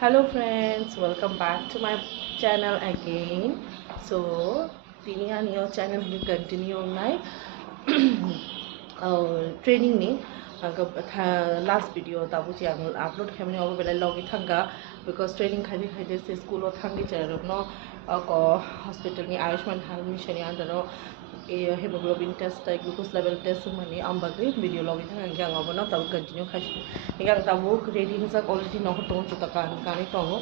Hello friends, welcome back to my channel again. So, tini an your channel will continue on my training ni last video tabu chi ang upload khamni obo bela logi thanga because training khai se school o thangi chara no ko hospital ni Ayushman mission ni andaro hemoglobin test glucose level test mani ambagri video logi thanga yang obo no tabu continue khashi yang tabu ready hisa already no tong chuta kan tongo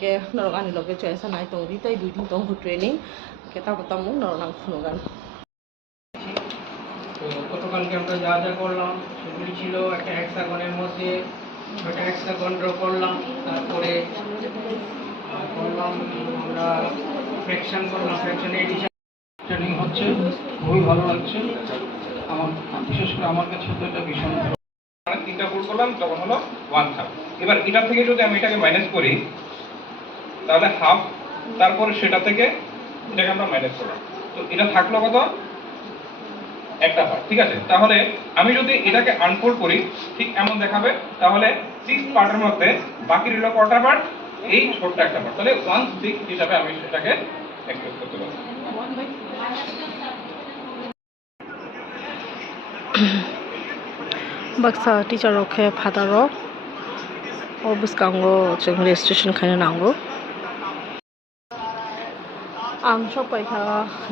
ke norok ani loge choice nai tong di tai 2 din tong training ke tabu tamu norok nang khunogan তো গতকালকে আমরা যা যা করলাম সেগুলি ছিল একটা হেক্সাগনের মধ্যে একটা হেক্সাগন ড্র করলাম, তারপরে করলাম আমরা ফ্র্যাকশন করলাম, ফ্র্যাকশনে এডিশন ট্রেনিং হচ্ছে, খুবই ভালো লাগছে আমার, বিশেষ করে আমার কাছে তো এটা ভীষণ তিনটা ফুল করলাম তখন হলো 1/3। এবার এটা থেকে যদি আমি এটাকে মাইনাস করি তাহলে হাফ, তারপর সেটা থেকে এটাকে আমরা মাইনাস করলাম, তো এটা থাকলো কত একটা পার্ট। ঠিক আছে, তাহলে আমি যদি এটাকে আনফোল্ড করি ঠিক এমন দেখাবে, তাহলে 6 পার্টের মধ্যে বাকি রইল কটা পার্ট, এই ছোট্ট একটা পার্ট, তাহলে 1/6 হিসাবে আমি সেটাকে এক্সপ্রেস করতে পারবো। baksa teacher rokhe phataro obuskango jeng registration khaina nango ang sopai kha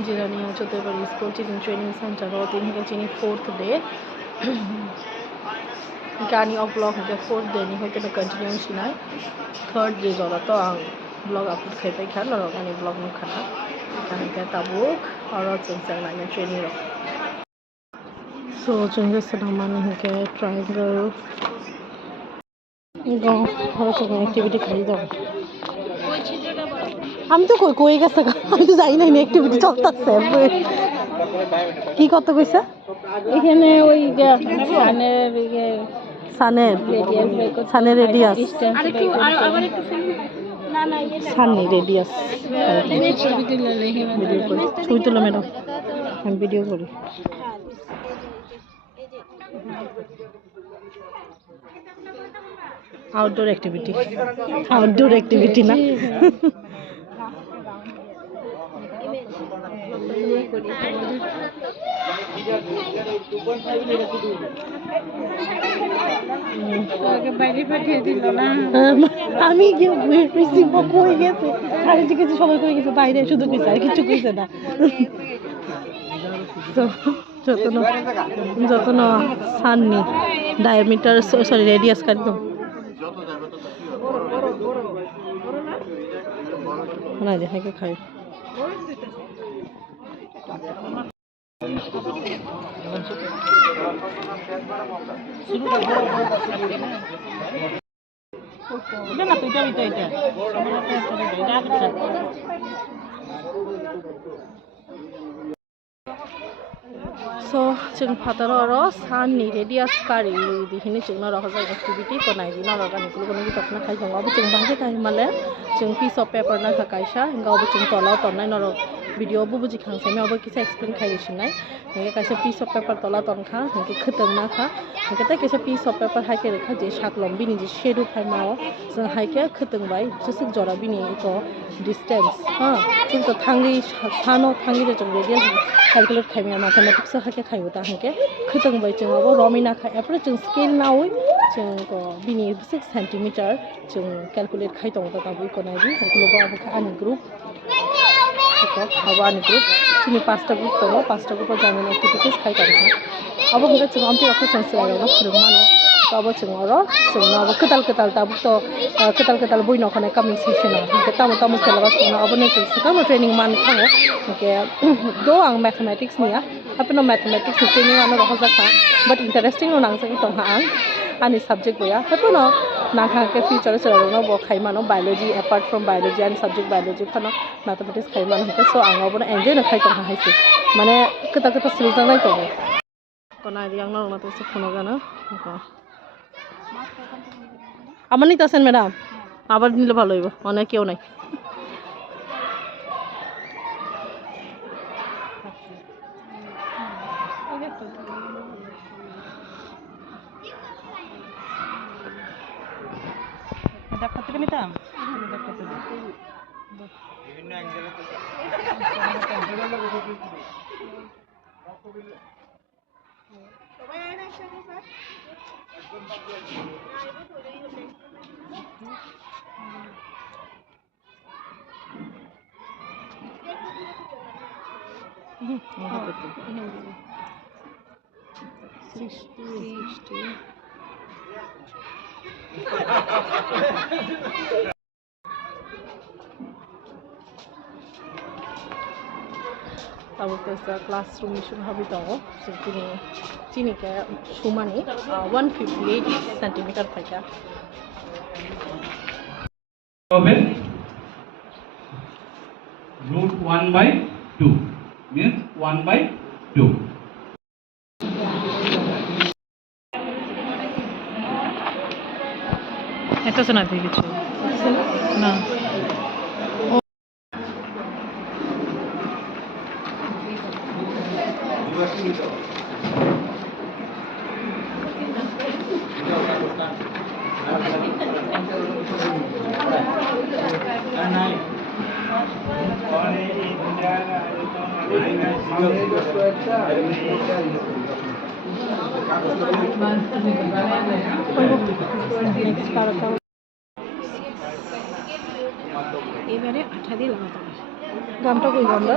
jirani jote bari school teaching training center ro tin hike chini 4th day gani of blog hike 4th day ni hoite continue sinai 3rd day jora to ang blog upload khai pai khan ro gani blog nu khana kani ka tabuk aro chang na training ro so jenge sanamani hike triangle go haro chang activity khai daw আমি তো কই গেছে আমি তো জানি না এই activity চলতেছে কি কত কইছে এখানে ওই যে সানের রেডিয়াস আরেকটু আবার একটু না না সানি রেডিয়াস ছবি তুলো ম্যাডাম আমি ভিডিও করি আউটডোর অ্যাক্টিভিটি না আমি কই গেছে আরে কিছু সবাই কই গেছে বাইরে শুধু কইছে আর কিছু কইছে না তো যত না সাননি ডায়ামিটার সরি রেডিয়াস কাটলাম না দেখা কে খাই না তুইটা এটা so jeng phataro aro sanni radius kari dihini jengno rohja activity ko nai dina ro gani kulo gani tokna khai jong obo jeng bahje kai male jeng piece of paper na ka kaisa inga obo jeng tola tonai noro video bu buji khang sami obo kisa explain khai disinai nge kaisa piece of paper tola ton kha nge khuteng na kha nge ta kaisa piece of paper hai ke rekha je shat lombi ni je shedu phai mao jeng hai ke khuteng bai jusuk jora bini ko distance ha jeng to thangi sano thangi je jeng radius calculate khai mi mathematics ha ke khai ta ha ke khuteng bai jeng obo romina khai apre jeng scale na oi jeng ko bini 6 cm jeng calculate khai tong ta bui ko nai di kulo go abo ani group Hawan group, sini 5টা group to, 5টা group jamin activities khai kan ha. Abo hingga jeng amti rakha jeng selaro no khurmano. To abo jeng oro, jeng abo ketal tabu to ketal boi no khane coming session a. Hingga tamu syllabus no abo ne jeng sekam training man khango. Hingga do ang mathematics niya. Apno mathematics training ano rakha jakha, but interesting no nang sagi tong ha ang. Ani subject boya. Apno nangka ke future selaro no bo khai mano biology apart from biology and subject biology phano mathematics khai mano hingga so ang abo enjoy na khai tong ha haise. Mane keta siljang nai tong. Kona yang no na to se phono gana. আমার নিতে আসেন madam আবার নিলে ভালো হইব অনেক কেউ নাই Tapos sa classroom mission habi tongo so chini ka sumani 158 cm thaika হবে √1/2 means 1/2 এটা শোনা দিয়ে কিছু না এবারে আঠা দিয়ে লাগাতে হবে গামটা কই গামটা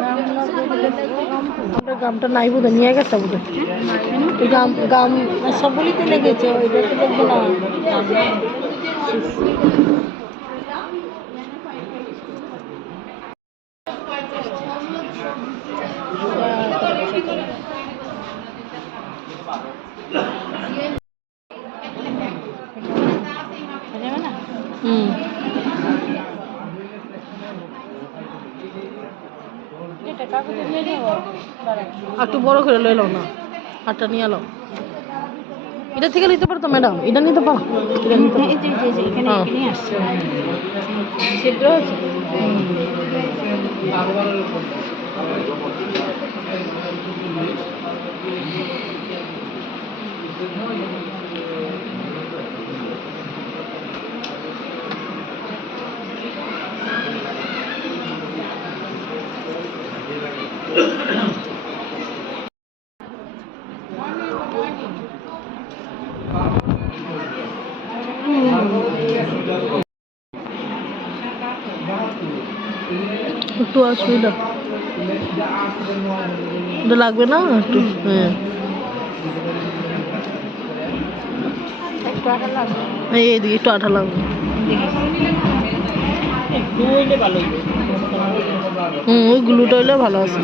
আমরা গামটা নাই বোধ নিয়ে গেছে বোধ গাম গাম সবগুলিতে লেগেছে ওইটাতে দেখবো না একটু বড় করে লইল না আটটা নিয়ে এলো এটা থেকে নিতে পারতো ম্যাডাম এটা নিতে পারো একটু অসুবিধা এটা লাগবে না একটু হ্যাঁ এইদিকে একটু আঠা লাগবে ওই গ্লুটা হইলে ভালো আছে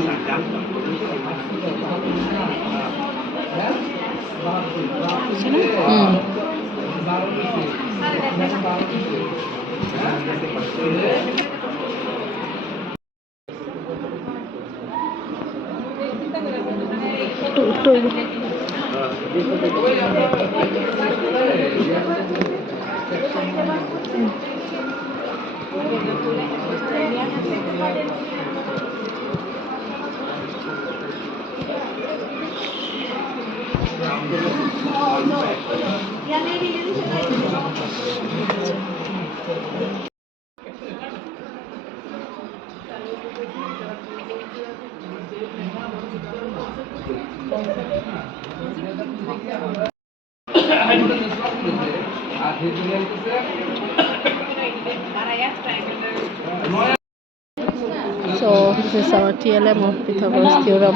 So this is our TLM of Pythagoras theorem.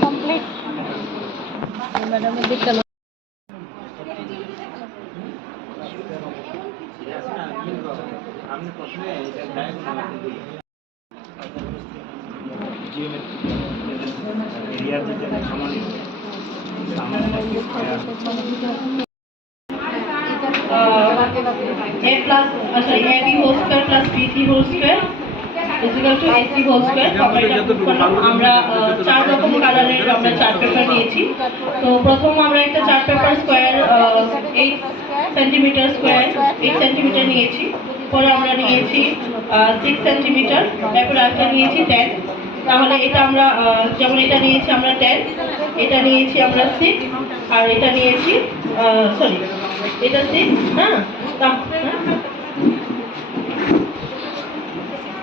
Complete. AB whole square plus BC whole square is equal to AC whole square. আমরা চার রকম কালারের আমরা চার্ট পেপার নিয়েছি। তো প্রথম আমরা একটা chart paper square 8 centimetre square 8 centimetre নিয়েছি। পরে আমরা নিয়েছি 6 সেন্টিমিটার, তারপর একটা নিয়েছি 10। তাহলে এটা আমরা যেমন এটা নিয়েছি আমরা 10, এটা নিয়েছি আমরা 6 আর এটা নিয়েছি সরি এটা 6 হ্যাঁ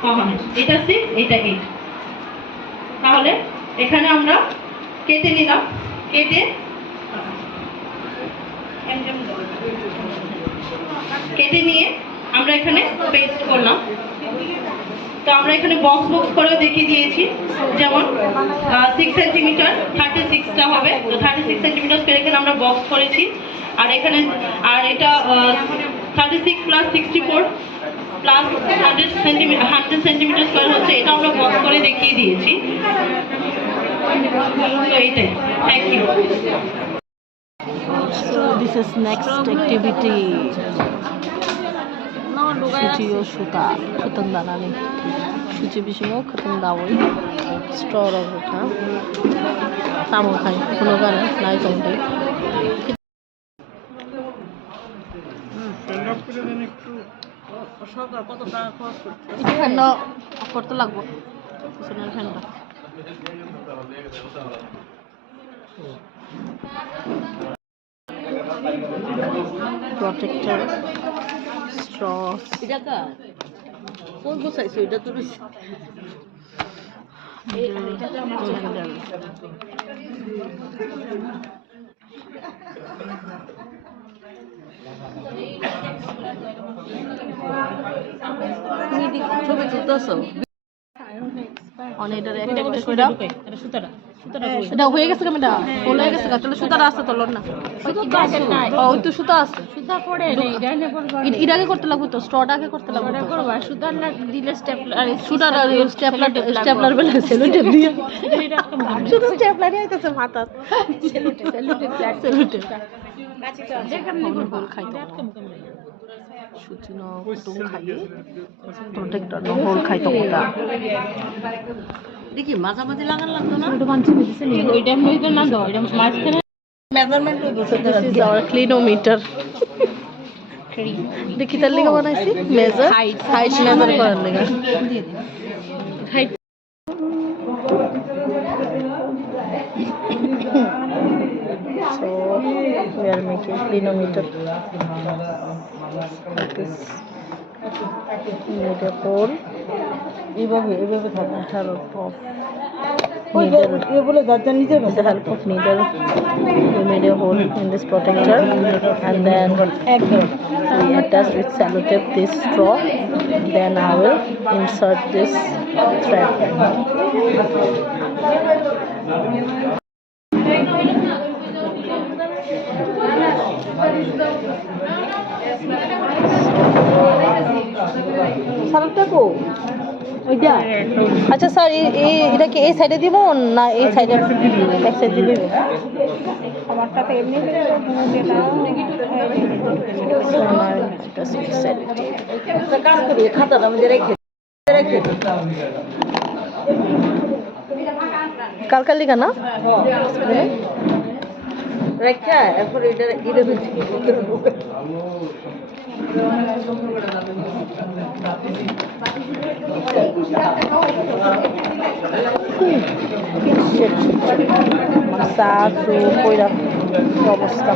হ্যাঁ, এটা 6, এটা 8। তাহলে এখানে আমরা কেটে নিলাম, কেটে নিয়ে আমরা এখানে পেস্ট করলাম। তো আমরা এখানে বক্স করে দেখিয়ে দিয়েছি, যেমন 6 সেন্টিমিটার 36টা হবে, তো 36 সেন্টিমিটার করে এখানে আমরা বক্স করেছি। আর এখানে এটা 36 প্লাস 64 প্লাস 100 সেন্টিমিটার স্কোয়ার হচ্ছে, এটা আমরা বক্স করে দেখিয়ে দিয়েছি। তো এইটাই, thank you. So this is next activity. Suciyo suta, kutang danani. Suci bisingo kutang dawai. Straw rong uta. Tamo khai, kuno gana, nai tongde. Fan করতে লাগবো, পিছনের ফ্যানটা। প্রটেক্টর, স্ট্রস, ছবি তুলতেছ অনেকটার একটা একটা কইরা এটা হয়ে গেছে কেমন ফুল হয়ে গেছে তাহলে সুতাটা আছে তোলন না ওই তো সুতা আছে সুতা পড়ে এটাকে করতে লাগবে তো স্ট্রটাকে করতে লাগবে করবা সুতা না দিলে স্টেপলার সুতার স্টেপলার বেলা সেলো টেপ দিয়ে শুধু স্টেপলারই আইতাছে মাথা সেলো টেপ দেখেন ফুল খাইতো সুচিনো কুটুম খাইয়ে প্রোটেক্টর ন হোল খাইতো ওটা দেখি মাঝামাঝি লাগান লাগতো না ওটা বানছি দিছে নি ওইটা হইতো না তো ওইটা মাঝখানে মেজারমেন্ট হইতো দিস ইজ आवर ক্লিনোমিটার দেখি তার লাগা বানাইছি মেজার হাইট মেজার করার লাগা দিয়ে দিন height so we are making clinometer made a hole এইভাবে থাকে 18 of with the help of needle we made a hole in this protector and then we attach with sellotape this straw, then I will insert this thread. আচ্ছা sir এটা কি এই সাইডে দিব না এই সাইডে ব্যাক সাইড দিবে আমারটাতে এমনি কাজ করি খাতাটা আমাদের রেখে কালকার লিখা না রেখা এখন এটা সাথে কইরা অবস্থা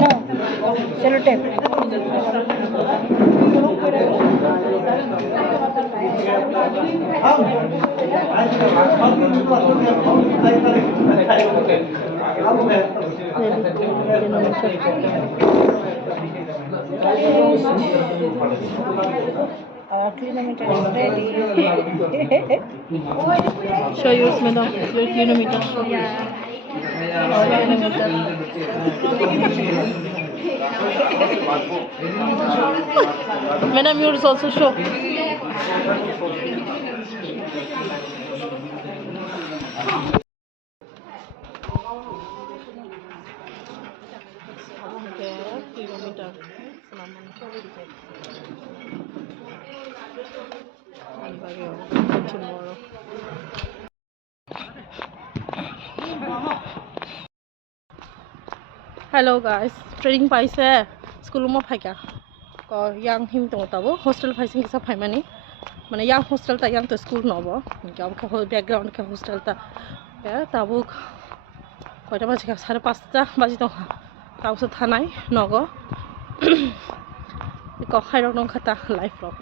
No, sellotape. Our clinometer is ready. Show yours, madam. Your clinometer. Yeah. Madam, yours also show. Hello guys, training paise school mo phaika ko yang him tong tabo hostel phaising kisa phaimani mana yang hostel ta yang to school nobo kam ka background ka hostel ta tabuk koita baje ka 5:30 baje to tabuk thanai nogo ko khairok nong khata life rock